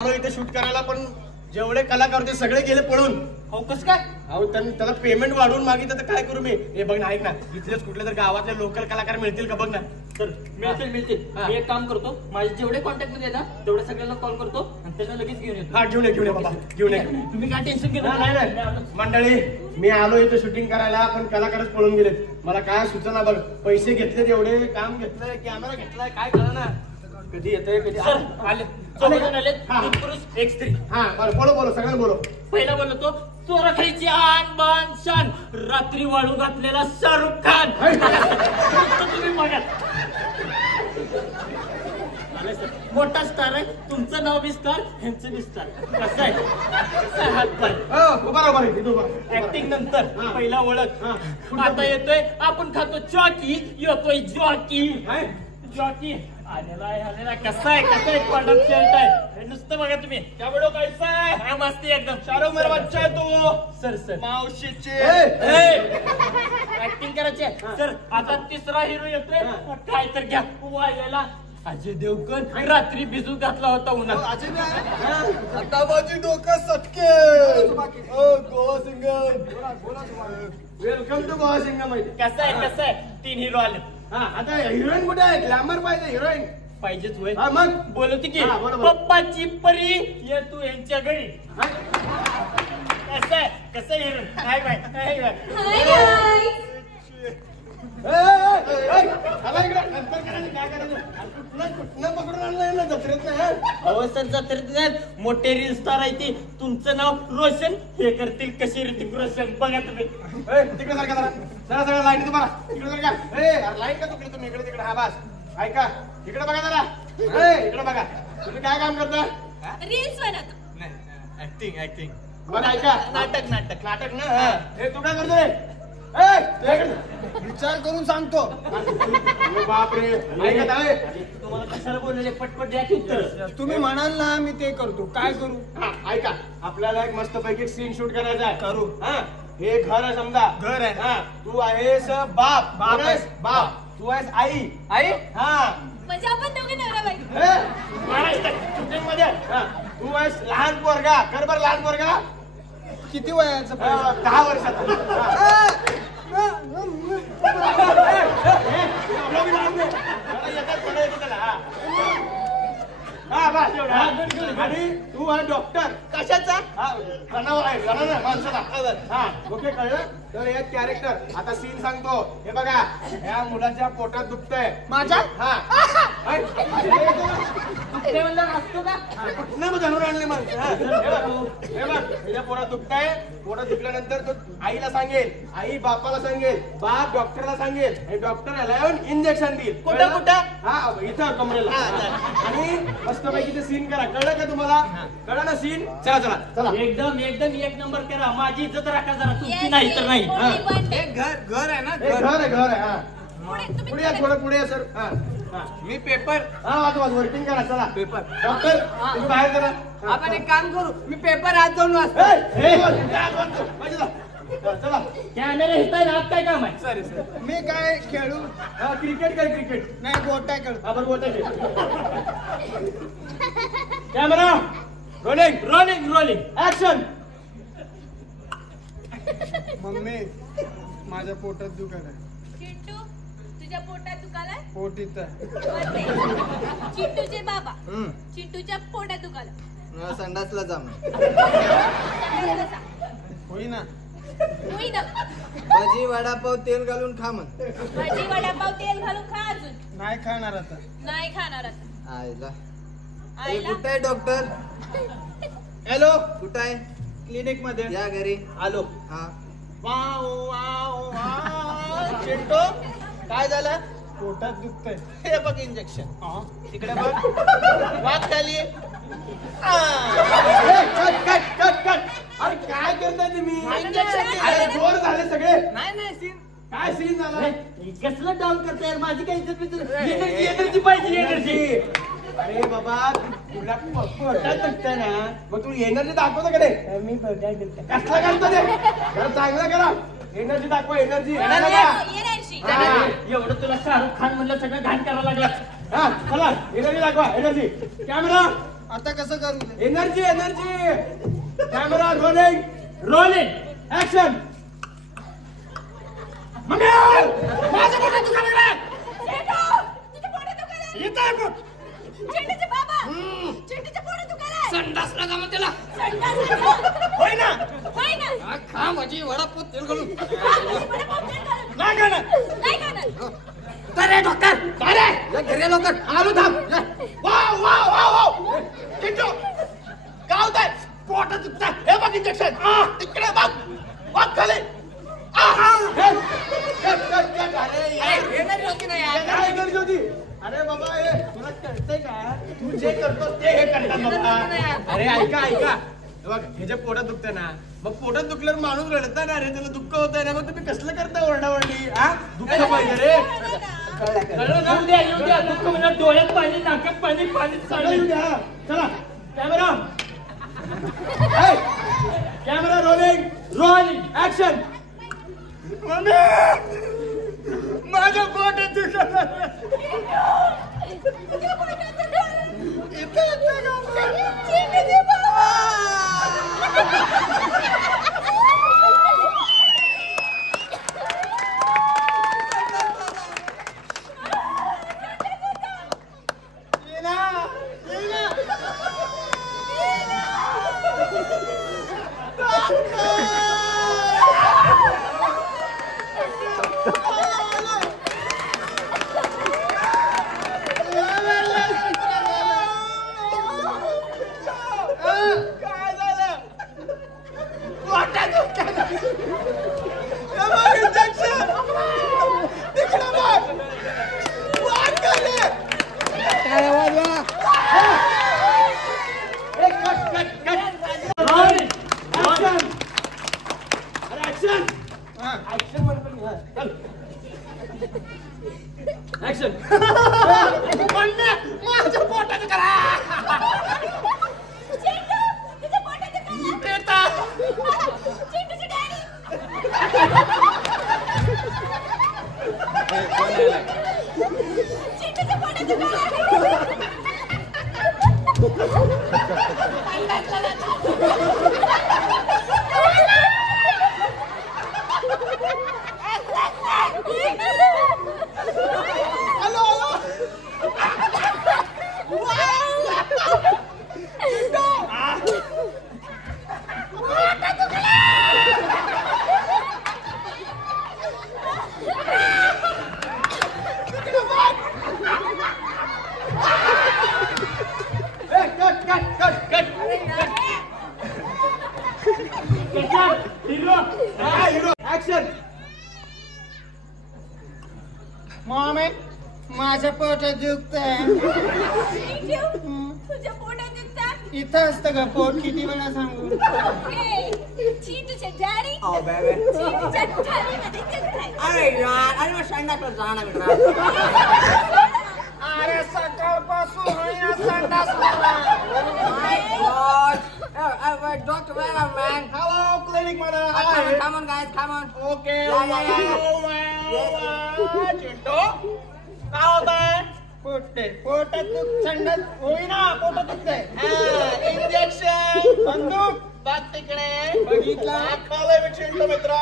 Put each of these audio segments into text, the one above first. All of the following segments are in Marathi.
इथे शूट करायला पण जेवढे कलाकार होते सगळे गेले पळून. अहो कसं काय? अहो त्याला पेमेंट वाढवून मागितलं तर काय करू मी? हे बघ ना, ऐक ना, इथलेच कुठले तर गावातले लोकल कलाकार मिळतील का बघ ना. सर मिळतील. मी एक काम करतो, माझे जेवढे कॉन्टॅक्ट मध्ये ना तेवढे सगळ्यांना कॉल करतो आणि त्यांना लगेच घेऊन येतो. हा घेऊन ये बाबा, घेऊन ये. तुम्ही काय टेन्शन घेऊ नाही नाही मंडळी, मी आलो इथे शूटिंग करायला पण कलाकारच पळून गेलेत. मला काय सुचना बघ. पैसे घेतले एवढे, काम घेतलंय, कॅमेरा घेतलाय, काय कळलं ना. कधी येतंय कधी सर आले. तीन पुरुष एक स्त्री. हा बरं, बोलो सगळ्यांना बोलो. पहिला बोलतो चोरखाईची आन बान शान, रात्री वाळू घातलेला शाहरुख खान. तुम्ही बघा, मोठा स्टार आहे. तुमचं नाव बी स्टार, ह्यांचं बी स्टार. कसं आहे हात पाय ऍक्टिंग नंतर पहिला ओळख. आता येतोय आपण खातो चॉकी, येतोय जॉकी. जॉकी आलेला कसा आहे कॉन्डम शर्ट आहे नुसतं बघा तुम्ही. त्यामुळे कैसा आहे मस्ती एकदम. शाहरुख मेरा बच्चा आहे तो. सर मावशीचे ऍक्टिंग करायची सर. आता तिसरा हिरो येतोय, काय तर घ्या वायला. अजय देवगण रात्री भिजू घातला होता उन्हात. आता माझी डोकं सटके. Goa singer welcome to Goa Singham. कसं आहे तीन हिरो आले. हा आता हिरोईन कुठे आहे? ग्लॅमर पाहिजे हिरोईन. पाहिजेच होय. हा मग बोलते की हा, बोला. पप्पाची परी ये तू यांच्या घरी. कसं हिरो काय बाय मोठे रील स्टार आहे ते. तुमचं नाव रोशन, हे करतील कशी ऋतिक रोशन. बघा तुम्ही तिकडे सारखा जरा लाईन तुम्हाला तिकडे सारखा. लाईन का तुकडे तुम्ही इकडे तिकडे. हा बस ऐका, इकडे बघा जरा. इकडे बघा, तुम्ही काय काम करता? रील्स बनवतो. ऍक्टिंग बघा ऐका, नाटक ना. हे तू काय करतोय? विचार करून सांगतो. बापरे, ऐकत आहे. तुम्हाला कशाला बोललेले पटपट द्या की उत्तर. तुम्ही म्हणाल ना मी ते करतो. काय करू? हा ऐका, आपल्याला एक मस्त पैकी सीन शूट करायचा आहे. करू. हा, हे घर आहे समजा. घर आहे. हा, तू आहेस बाप आहेस. बाप तू आहेस आई. हा म्हणजे आपण दोघे नवरा बायको. शूटिंग मध्ये तू आहेस लहान पोरगा. कर बरं लहान पोरगा. किती वयाचं 10 वर्षाचा. हा बस एवढं. आणि तू आहे डॉक्टर. कशाचा? माणसाला. हा ओके, कळलं. तर एक कॅरेक्टर. आता सीन सांगतो. हे बघा, या मुलाच्या पोटात दुखतंय. माझ्या? हा असतो का? कुठनं धरून आणले मग? हे बघ, तिच्या पोटात दुखतंय. पोटात दुखल्यानंतर तो आईला सांगेल, आई बापाला सांगेल, बाप डॉक्टरला सांगेल, हे डॉक्टर याला येऊन इंजेक्शन देईल. कुठं? हा इथं कमरेला. आणि मस्तपैकी ते सीन करा. कळलं का तुम्हाला? कळलं ना सीन? चला एकदम एक नंबर करा. माझी इज्जत राखा जरा, तुमची नाही तर नाही. घर आहे ना? घर आहे. हा तुम्ही पुढे या, थोडं पुढे या सर. हा मी पेपर. हा वाच वर्किंग करा. चला पेपर. डॉक्टर तुम्ही बाहेर करा. आपण एक काम करू, मी पेपर आज 2 वाजता. चला कॅमेरा हिताय ना, काय काम आहे? सॉरी मी काय खेळू? क्रिकेट काय? क्रिकेट नाही गोटा खेळू. आपण बोलतोय. Camera rolling action. मम्मी माझ्या पोटात दुखत आहे. चिंटू, तुझ्या पोटात दुखालाय? पोट इथं. चिंटूचे बाबा चिंटूच्या पोटात दुखाला. संडासला जा. होईना. भाजी वडापाव तेल घालून खा म्हण. भाजी वडापाव तेल घालून खा. अजून नाही खाणार आता. नाही खाणार आता. आईला आईला कुठं आहे डॉक्टर? हॅलो, कुठं आहे? क्लिनिक मध्ये या घरी आलो. हा. चिंटू काय झालं? पोटात दुखतंय. हे बघ इंजेक्शन. तिकडे बघ. वाट खाली. कट. अरे काय करताय तुम्ही? अरे जोर झाले सगळे. नाही सीन. काय सीन झाला? कसलं डाऊन करताय माझी काही इज्जत. एनर्जी पाहिजे, एनर्जी. अरे बाबा, तुला पोटात दुखतंय ना, मग तू एनर्जी दाखवतो कडे. मी कसला करतो ते? जरा चांगलं करा. एनर्जी दाखवा. एनर्जी. एनर्जी. एवढं तुला शाहरुख खान म्हणलं सगळं घाण करायला लागला. हा चला एनर्जी दाखवा. एनर्जी. कॅमेरा आता कसं करू energy energy camera rolling rolling action माझं पोटात दुखायला लागलंय. चेंडू, तुझ्या पोटात दुखायला लागलं. इथं आहे पोट. चेंडूचे बाबा, चेंडूच्या पोटात दुखायला लागलं. संडासला जा मग त्याला. संडास लागलं. होय ना होय ना? हा, खा माझी वडापाव तेल घालून हा, तुझी वडापाव तेल घालून. नाही खाणार. नाही खाणार. अरे डॉक्टर अरे घरी लवकर आलो थांब wow wow wow wow Chintu काय होतंय पोटात दुखतंय हे बघ इंजेक्शन तिकडे बघ बघ खाली अरे बाबा हे तुला कळतंय का तू जे करतोस ते हे करतात बाबा अरे ऐका ऐका हे बघ हे जे पोटात दुखतंय ना मग पोटात दुखल्यावर माणूस रडत ना रे त्याला दुःख होतंय ना मग तुम्ही कसलं करता ओरडाओरडी हा दुःख पाहिजे रे कळलं ना? येऊ द्या दुःख म्हणजे डोळ्यात पाणी नाकात पाणी पाणी चालू चला camera camera rolling rolling action माझ्या पोटात दुखत तुझ्या पोटात दुखायला लागलं. चेंडूचे बाबा. काय झालं पोटात दुखत इंजेक्शन तिकडे बघ वाट खाली रोलिंग ऍक्शन ऍक्शन म्हणतो मी ऍक्शन माझ्या पोटात करा चेंडू, तुझ्या पोटात दुखायला लागलं. चेंडूचे डॅडी. चेंडूच्या पोटात दुखायला लागलं. ऍक्शन मॉम माझ्या पोटात दुखतंय चेंडू, तुझ्या पोटात दुखतं. इथं असतं का पोट किती वेळा सांगू हे, चेंडूचे डॅडी. चेंडूच्या डॅडीमध्ये दुखतंय. अरे यार अरे मैं संडासला जाना बेटा अरे सकाळपासून होईना संडास मला. My god doctor where are man hello clinic मध्ये come on guys come on okay Yes. Chintu काय होतंय पोटात दुख संडास होईना पोटात दुखतंय इंजेक्शन बंदूक बघ तिकडे बघितला खाल्लंय मी चिंटू मित्र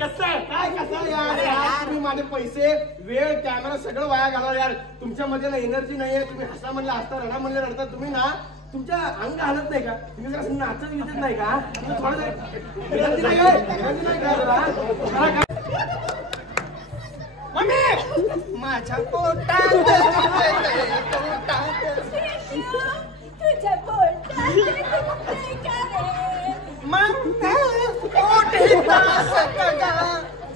कसं आहे काय कसं यार तुम्ही माझे पैसे वेळ कॅमेरा सगळं वाया घालवा यार तुमच्या मध्ये ना एनर्जी नाहीये तुम्ही हसा म्हणलं हसता रडा म्हणलं रडता तुम्ही ना तुमच्या अंग हालत नाही का तुम्ही जरा नाचत विचत नाही का तुम्ही थोडं एनर्जी नाही काय एनर्जी नाही का जरा मम्मी माझ्या पोटात पोटात तुझ्या पोटात दुखतंय का रे? मग पोट इथं असतं का?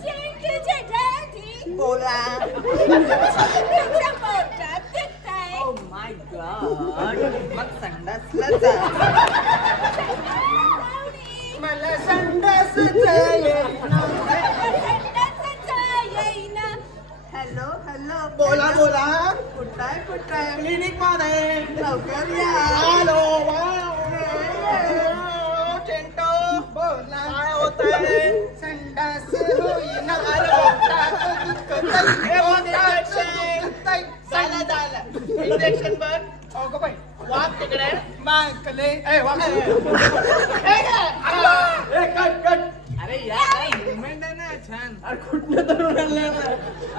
चेंडूचे डॅडी. बोला तुझ्या पोटात दुखतंय. ओ माय गॉड मग संडासला जा मला संडास येईना. हॅलो हॅलो बोला बोला कुठाय क्लिनिक मध्ये लवकर या हॅलो चिंटू बोला काय होतंय संडास होईना पोटात दुखतंय. पोटात दुखतंय. इंजेक्शन बघ. अगो बाई वाघ तिकडे. माकले ए वाह कट. अरे यार मुवमेंट आहे ना छान. अरे कुठनं धरून आणलंय ना?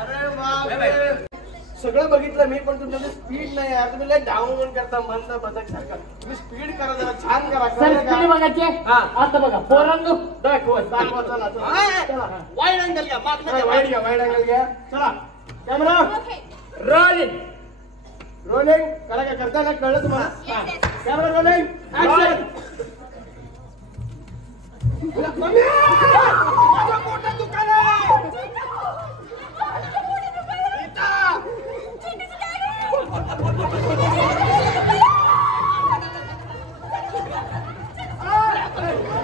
अरे बापरे. सगळं बघितलं मी, पण तुमच्याकडे स्पीड नाही यार. तुम्ही लय डाऊन करता मंद बदक सारखं. तुम्ही स्पीड करा जरा, छान करा. सर कळलं स्पीड का? बघायचे. हा. आता बघा पोरांनो दाखवा, चला, चला. वाईड अँगल घ्या मागणं वाईड घ्या, वाईड अँगल घ्या. चला कॅमेरा ओके रोलिंग. रोलिंग करा. काय करता ना, कळलं तुम्हाला? Yes, yes. Camera rolling action. माझं मोठं दुकान आहे इथं.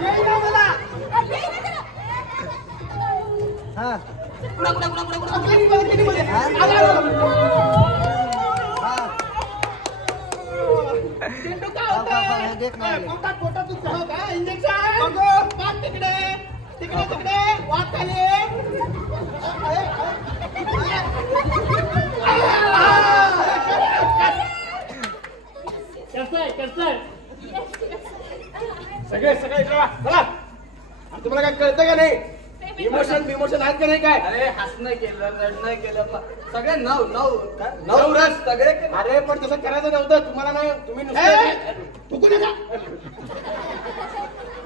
येईना मला. हा किती मध्ये? चिंटू काय होतंय? देख ना. पोटात दुखतं हो का? इंजेक्शन वाघ तिकडे तिकडे वाघ खाली. कसं सगळे चला. आणि तुम्हाला काय कळतं का नाही? इमोशन आहेत का नाही काय? अरे हसणं केलं रडणं केलं सगळे नऊ काय? नऊ रस सगळे केलं. अरे पण तसं करायचं नव्हतं तुम्हाला ना. तुम्ही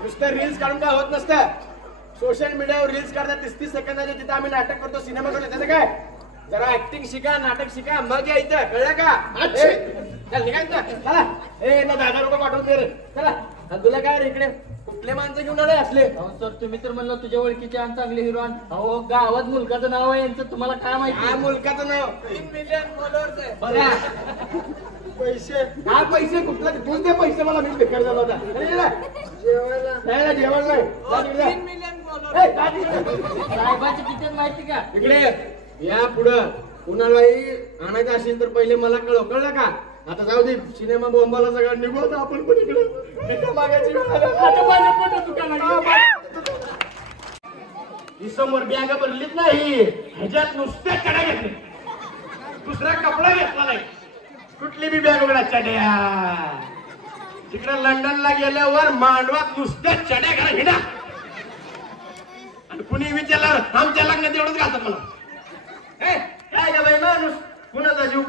नुसतं रील्स काढून काय होत नसतं. सोशल मीडियावर रील्स काढतात 30 सेकंदाचे. तिथे आम्ही नाटक करतो, सिनेमा करतो. त्याचं काय? जरा ऍक्टिंग शिका, नाटक शिका, मग या इथं. कळलं का? चल निघा इथं. चला. ए ना 10,000 रुपये पाठवून दे रे. चला. आणि तुला काय रे इकडे कुठले माणसं घेऊन आले असले? अहो सर तुम्ही तर म्हणलं तुझ्या ओळखीचे आणि चांगले हिरोन. अहो गावात मुलगाचं नाव आहे यांचं, तुम्हाला काय काय माहिती? मुलकाचं नाव? 3 मिलियन फॉलोअर्स आहे. बघा पैसे काय पैसे कुठला तूच दे पैसे मला. मी बेकार झाला होता. अरे ये ना. जेवायला नाही ना, जेवण नाही. जा तिकडे जा. 3 मिलियन फॉलोअर्स. ए, जा तिकडे. साहेबाची किती आहेत माहिती का? इकडे या पुढं कुणालाही आणायचं असेल तर पहिले मला कळलं का? आता जाऊ दे, सिनेमा बॉम्बाला सगळं निघू का आपण पण इकडे एका मागायची वेळ आली. आता माझ्या पोटात दुकान आहे. ही समोर बॅग भरलीच नाही. ह्याच्यात नुसत्या चढ्या घेतले, दुसरा कपडा घेतला नाही. कुठली बी बॅग उघडा चढ्या. तिकडे लंडनला गेल्यावर मांडवात नुसत्या चढ्या घाला हिडा. आणि कुणी विचारलं आमच्या लग्नात एवढंच घालतात मला. काय का बाई माणूस कुणाचा जीव